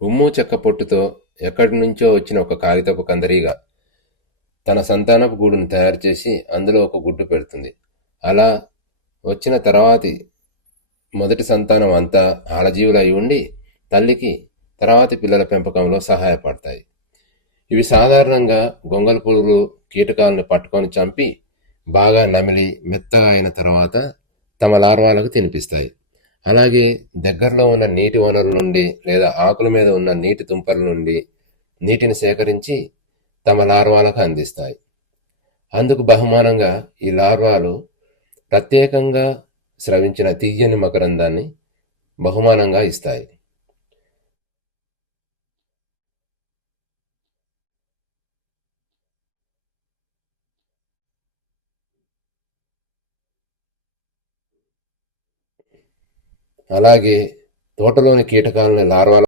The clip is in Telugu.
ఉమ్ము చెక్క పొట్టుతో ఎక్కడి నుంచో వచ్చిన ఒక కాగితపు కందరీగ తన సంతానపు గూడును తయారు చేసి అందులో ఒక గుడ్డు పెడుతుంది. అలా వచ్చిన తర్వాతి మొదటి సంతానం అంతా ఆడజీవులు అయి ఉండి తల్లికి తర్వాతి పిల్లల పెంపకంలో సహాయపడతాయి. ఇవి సాధారణంగా గొంగళి పురుగులు కీటకాలను పట్టుకొని చంపి బాగా నమిలి మెత్తగా అయిన తర్వాత తమ లార్వాలకు తినిపిస్తాయి. అలాగే దగ్గరలో ఉన్న నీటి వనరుల నుండి లేదా ఆకుల మీద ఉన్న నీటి తుంపర్ల నుండి నీటిని సేకరించి తమ లార్వాలకు అందిస్తాయి. అందుకు బహుమానంగా ఈ లార్వాలు ప్రత్యేకంగా స్రవించిన తియ్యని మకరందాన్ని బహుమానంగా ఇస్తాయి. అలాగే తోటలోని కీటకాలని లార్వాల